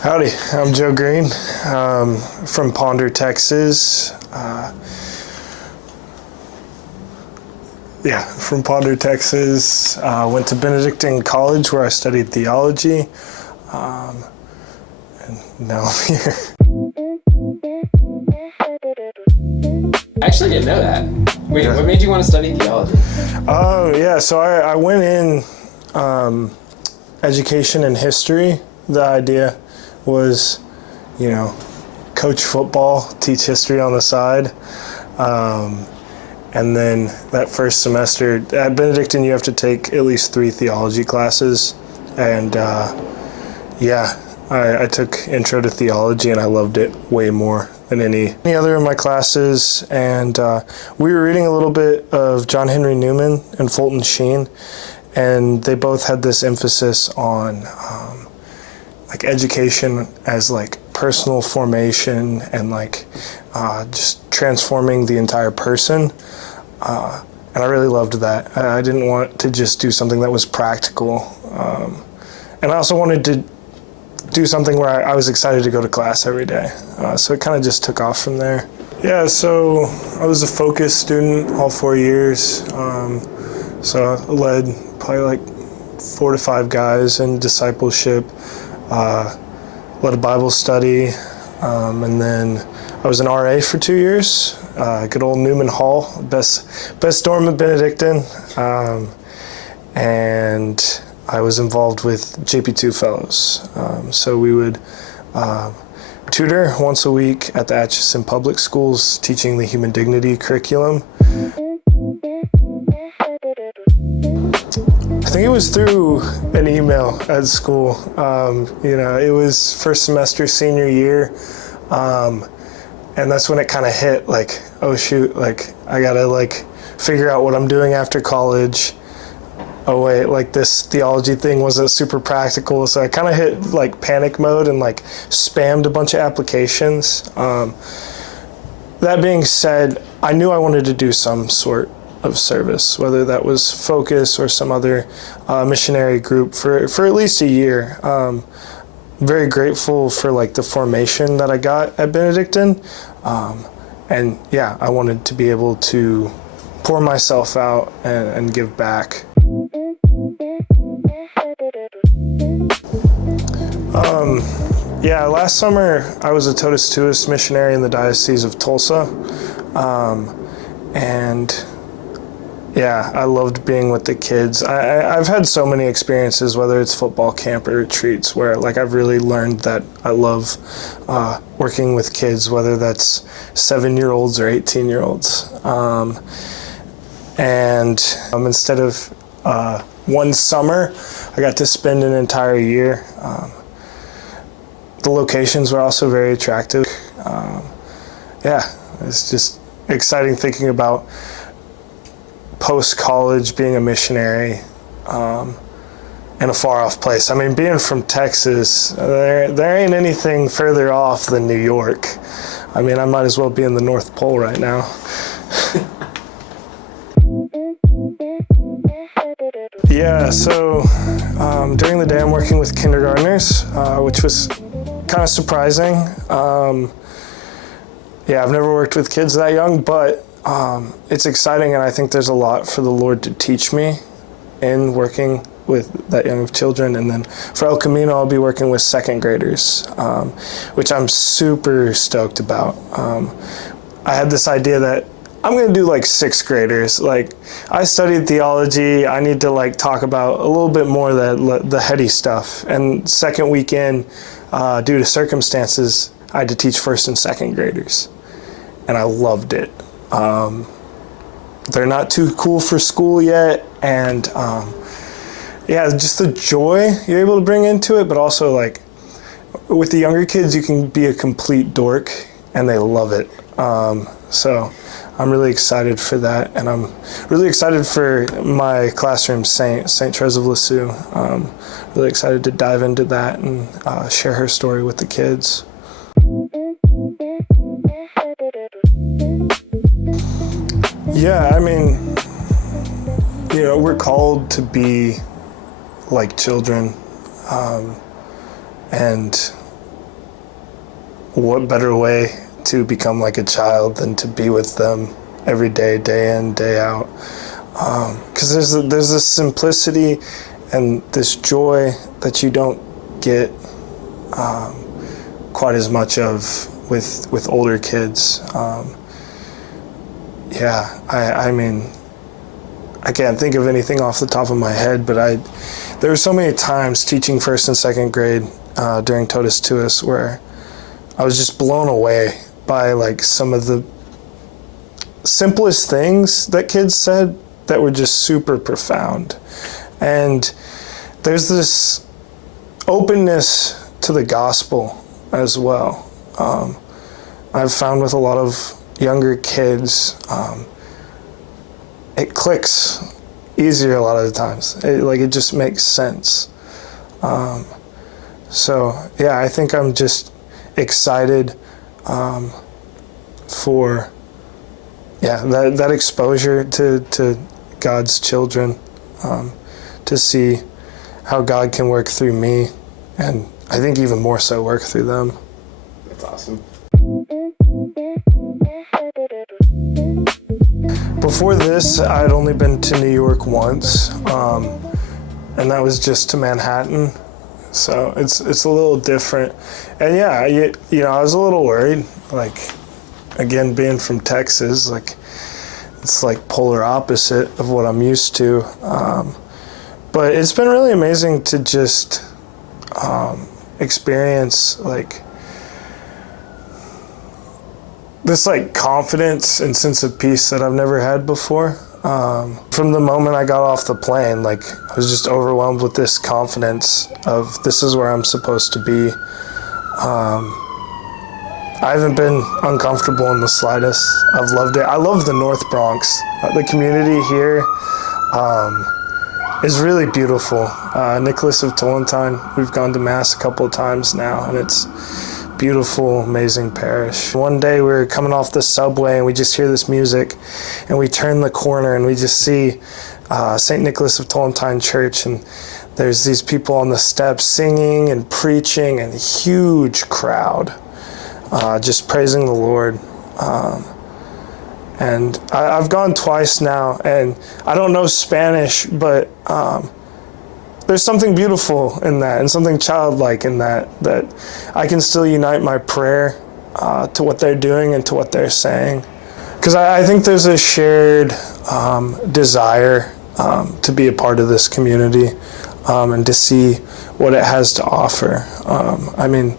Howdy, I'm Joe Green, from Ponder, Texas. From Ponder, Texas. Went to Benedictine College where I studied theology, and now I'm here. I actually didn't know that. Wait, What made you want to study theology? So I went in education and history. The idea was, coach football, teach history on the side. And then that first semester, at Benedictine, you have to take at least 3 theology classes. And I took intro to theology and I loved it way more than any other of my classes. And we were reading a little bit of John Henry Newman and Fulton Sheen, and they both had this emphasis on education as personal formation and just transforming the entire person. And I really loved that. I didn't want to just do something that was practical. And I also wanted to do something where I was excited to go to class every day. So it kind of just took off from there. Yeah, so I was a FOCUS student all 4 years. So I led probably 4 to 5 guys in discipleship, led a Bible study, and then I was an RA for 2 years. Good old Newman Hall, best dorm at Benedictine, and I was involved with JP2 fellows. So we would tutor once a week at the Atchison Public Schools, teaching the Human Dignity curriculum. I think it was through an email at school. It was first semester senior year. And that's when it kind of hit, oh shoot, I gotta figure out what I'm doing after college. Oh wait, this theology thing wasn't super practical, so I kind of hit panic mode and spammed a bunch of applications. That being said, I knew I wanted to do some sort of service, whether that was FOCUS or some other missionary group for at least a year. Very grateful for the formation that I got at Benedictine. And I wanted to be able to pour myself out and give back. Last summer I was a Totus Tuus missionary in the Diocese of Tulsa. I loved being with the kids. I've had so many experiences, whether it's football camp or retreats, where I've really learned that I love working with kids, whether that's 7-year-olds or 18-year-olds. Instead of one summer, I got to spend an entire year. The locations were also very attractive. It's just exciting thinking about post-college being a missionary in a far-off place. I mean, being from Texas, there ain't anything further off than New York. I mean, I might as well be in the North Pole right now. During the day I'm working with kindergartners, which was kind of surprising. I've never worked with kids that young, but it's exciting, and I think there's a lot for the Lord to teach me in working with that young of children. And then for El Camino, I'll be working with second graders, which I'm super stoked about. I had this idea that I'm going to do 6th graders. I studied theology. I need to talk about a little bit more of the heady stuff. And second weekend, due to circumstances, I had to teach 1st and 2nd graders. And I loved it. They're not too cool for school yet, and just the joy you're able to bring into it, but also with the younger kids you can be a complete dork and they love it. So I'm really excited for that, and I'm really excited for my classroom, St. Therese of Lisieux. Really excited to dive into that and share her story with the kids. We're called to be like children, and what better way to become like a child than to be with them every day, day in, day out. Because there's this simplicity and this joy that you don't get quite as much of with older kids. I mean, I can't think of anything off the top of my head, but there were so many times teaching first and second grade during Totus Tuus where I was just blown away by like some of the simplest things that kids said that were just super profound. And there's this openness to the gospel as well. I've found with a lot of younger kids, it clicks easier a lot of the times. It just makes sense. So yeah, I think I'm just excited for that exposure to God's children, to see how God can work through me, and I think even more so work through them. That's awesome. Before this, I'd only been to New York once, and that was just to Manhattan. So it's a little different. And yeah, you know, I was a little worried, like, again, being from Texas, like, it's like polar opposite of what I'm used to. But it's been really amazing to just experience like this like confidence and sense of peace that I've never had before. From the moment I got off the plane, like I was just overwhelmed with this confidence of this is where I'm supposed to be. I haven't been uncomfortable in the slightest. I've loved it. I love the North Bronx. The community here is really beautiful. Nicholas of Tolentine, we've gone to Mass a couple of times now, and it's beautiful, amazing parish. One day we were coming off the subway and we just hear this music, and we turn the corner and we just see St. Nicholas of Tolentine Church, and there's these people on the steps singing and preaching, and a huge crowd just praising the Lord. And I've gone twice now, and I don't know Spanish, but there's something beautiful in that, and something childlike in that I can still unite my prayer to what they're doing and to what they're saying. Because I think there's a shared desire to be a part of this community and to see what it has to offer. I mean,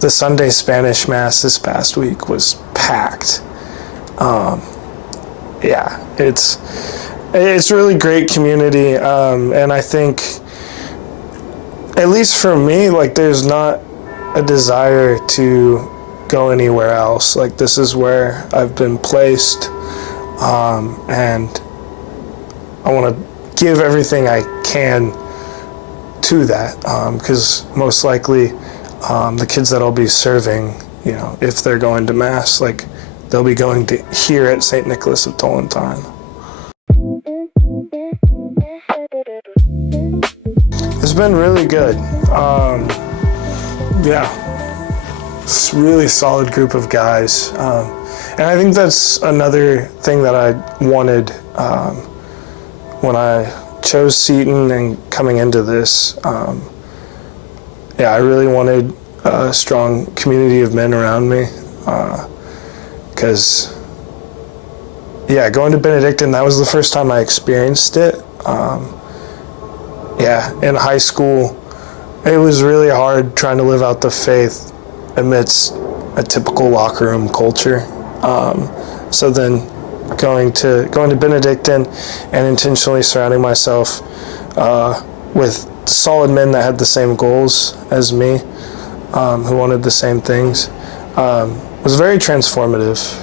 the Sunday Spanish Mass this past week was packed. It's really great community, and I think, at least for me, like there's not a desire to go anywhere else. Like this is where I've been placed, and I want to give everything I can to that, because most likely the kids that I'll be serving, you know, if they're going to Mass, like they'll be going to here at St. Nicholas of Tolentine. It's been really good. It's a really solid group of guys. And I think that's another thing that I wanted when I chose Seton and coming into this. I really wanted a strong community of men around me. Because, going to Benedictine, that was the first time I experienced it. In high school, it was really hard trying to live out the faith amidst a typical locker room culture. So then going to Benedictine and intentionally surrounding myself with solid men that had the same goals as me, who wanted the same things, was very transformative.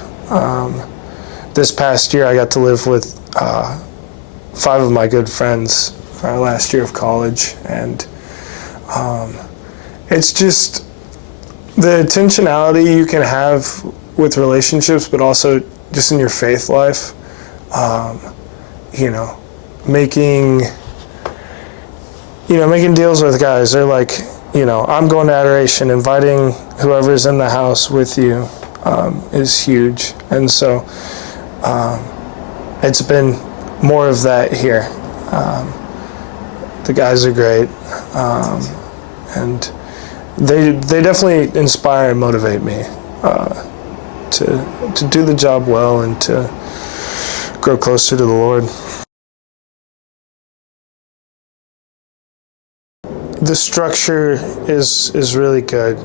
This past year, I got to live with 5 of my good friends for our last year of college, and it's just the intentionality you can have with relationships, but also just in your faith life. Making deals with guys, or like I'm going to adoration, inviting whoever's in the house with you is huge. And so it's been more of that here. The guys are great, and they definitely inspire and motivate me to do the job well and to grow closer to the Lord. The structure is really good.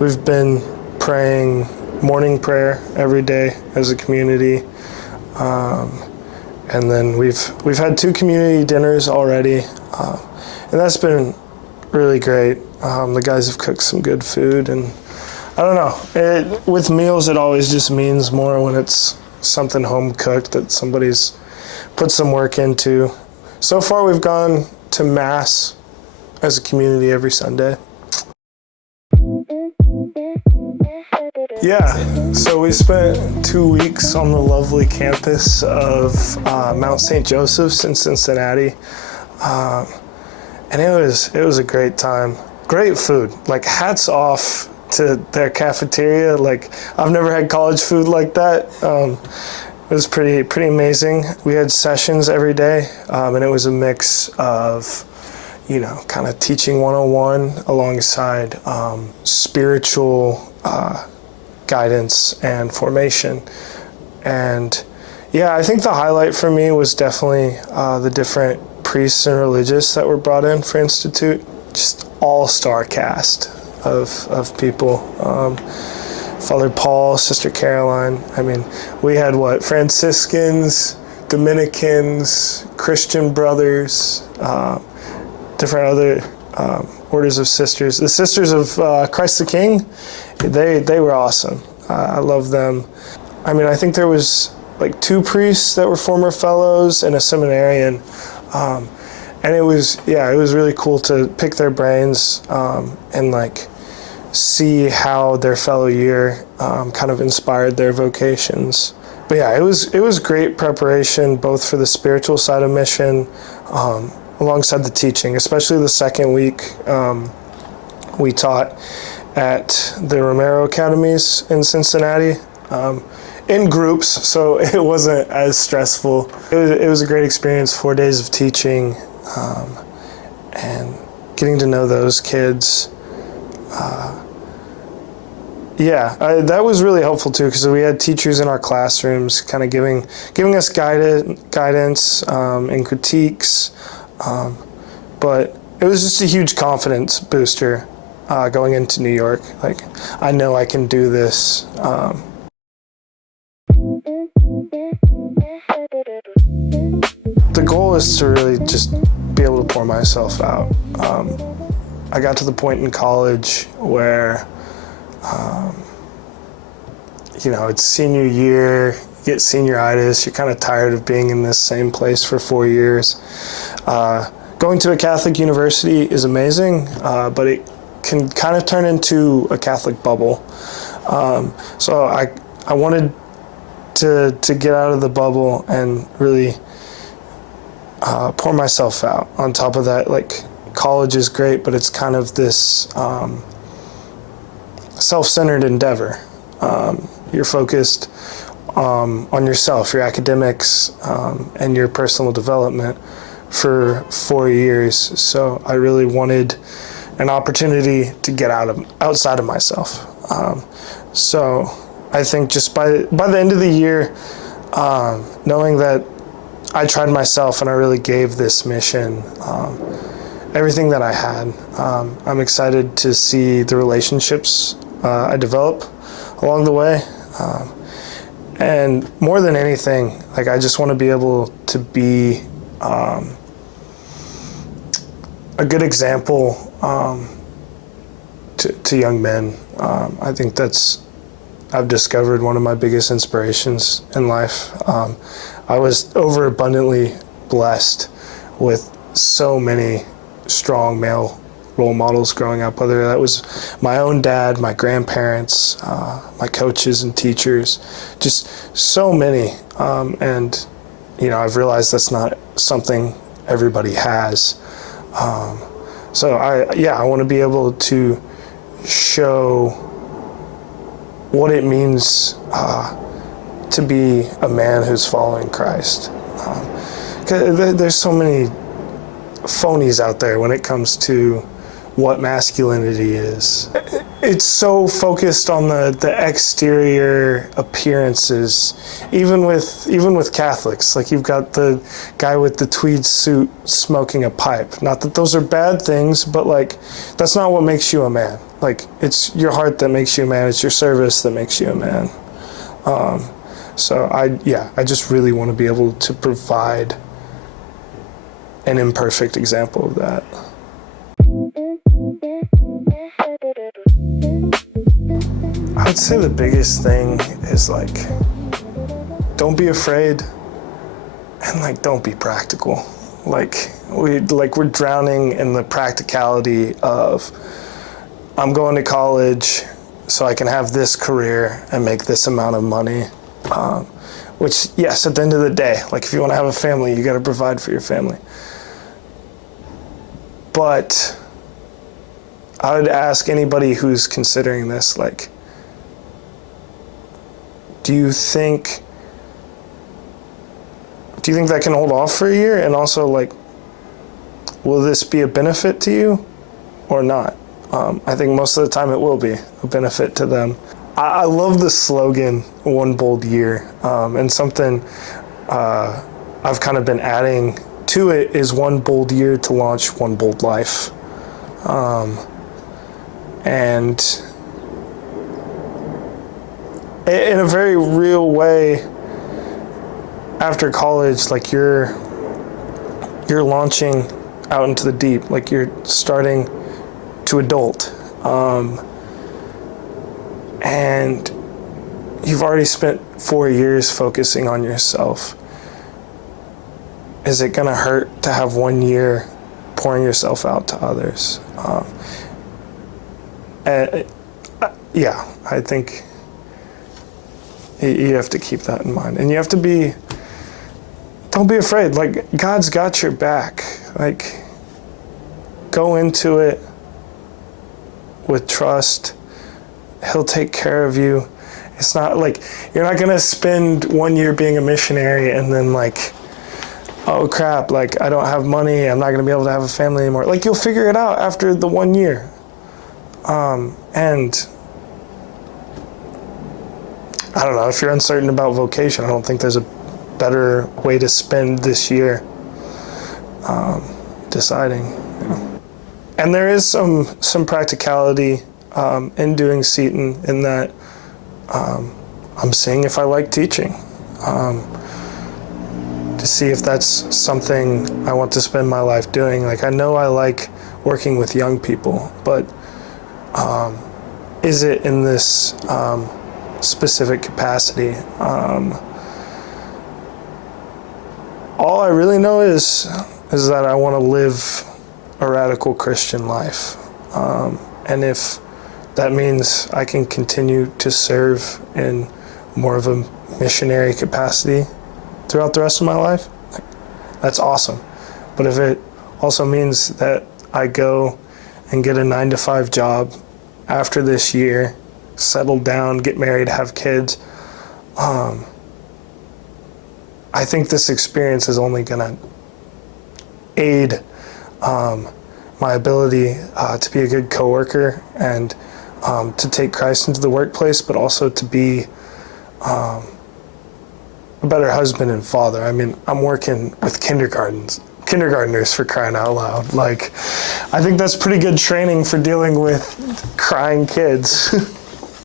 We've been praying morning prayer every day as a community, and then we've had 2 community dinners already, and that's been really great. The guys have cooked some good food, and I don't know. With meals, it always just means more when it's something home cooked that somebody's put some work into. So far, we've gone to Mass as a community every Sunday. Yeah, so we spent 2 weeks on the lovely campus of Mount St. Joseph's in Cincinnati, and it was a great time. Great food. Like, hats off to their cafeteria. Like, I've never had college food like that. It was pretty amazing. We had sessions every day, and it was a mix of kind of teaching 101 alongside spiritual guidance and formation. And yeah, I think the highlight for me was definitely the different priests and religious that were brought in for Institute. Just all-star cast of people. Father Paul, Sister Caroline. I mean, we had Franciscans, Dominicans, Christian brothers, different other orders of sisters. The Sisters of Christ the King, they were awesome. I love them. I mean, I think there was 2 priests that were former fellows and a seminarian, and it was really cool to pick their brains and see how their fellow year kind of inspired their vocations. But yeah, it was great preparation both for the spiritual side of mission, alongside the teaching, especially the second week. We taught at the Romero Academies in Cincinnati in groups, so it wasn't as stressful. It was a great experience, 4 days of teaching and getting to know those kids. That was really helpful too, because we had teachers in our classrooms kind of giving us guidance and critiques. But it was just a huge confidence booster going into New York. I know I can do this. The goal is to really just be able to pour myself out. I got to the point in college where, it's senior year, you get senioritis, you're kind of tired of being in this same place for 4 years. Going to a Catholic university is amazing, but it can kind of turn into a Catholic bubble. So I wanted to get out of the bubble and really pour myself out. On top of that, college is great, but it's kind of this self-centered endeavor. You're focused on yourself, your academics, and your personal development for 4 years. So I really wanted an opportunity to get outside of myself. So I think just by the end of the year, knowing that I tried myself and I really gave this mission everything that I had, I'm excited to see the relationships I develop along the way. And more than anything, I just want to be able to be a good example to young men. I think I've discovered one of my biggest inspirations in life. I was overabundantly blessed with so many strong male role models growing up, whether that was my own dad, my grandparents, my coaches and teachers, just so many. And, I've realized that's not something everybody has. So I want to be able to show what it means to be a man who's following Christ. 'Cause there's so many phonies out there when it comes to what masculinity is. It's so focused on the exterior appearances, even with Catholics. Like, you've got the guy with the tweed suit smoking a pipe. Not that those are bad things, but like, that's not what makes you a man. Like, it's your heart that makes you a man. It's your service that makes you a man. So I just really want to be able to provide an imperfect example of that. I would say the biggest thing is, like, don't be afraid, and like, don't be practical. Like, we're drowning in the practicality of, I'm going to college so I can have this career and make this amount of money. Which, yes, at the end of the day, like, if you want to have a family, you got to provide for your family. But I would ask anybody who's considering this, like, do you think that can hold off for a year? And also, like, will this be a benefit to you or not? I think most of the time it will be a benefit to them. I love the slogan, "One Bold Year," and something I've kind of been adding to it is one bold year to launch one bold life. And in a very real way, after college, like, you're launching out into the deep, like, you're starting to adult. And you've already spent 4 years focusing on yourself. Is it going to hurt to have 1 year pouring yourself out to others? I think you have to keep that in mind. And you have to don't be afraid. Like, God's got your back. Like, go into it with trust. He'll take care of you. It's not like, you're not going to spend 1 year being a missionary and then, like, oh crap, like, I don't have money, I'm not going to be able to have a family anymore. Like, you'll figure it out after the 1 year. And I don't know, if you're uncertain about vocation, I don't think there's a better way to spend this year deciding. You know. And there is some practicality in doing Seton, in that I'm seeing if I like teaching, to see if that's something I want to spend my life doing. Like, I know I like working with young people, but is it in this specific capacity? All I really know is that I want to live a radical Christian life, and if that means I can continue to serve in more of a missionary capacity throughout the rest of my life, that's awesome. But if it also means that I go and get a 9-to-5 job after this year, settle down, get married, have kids, I think this experience is only going to aid my ability to be a good coworker and to take Christ into the workplace, but also to be a better husband and father. I mean, I'm working with kindergartners, for crying out loud. Like, I think that's pretty good training for dealing with crying kids.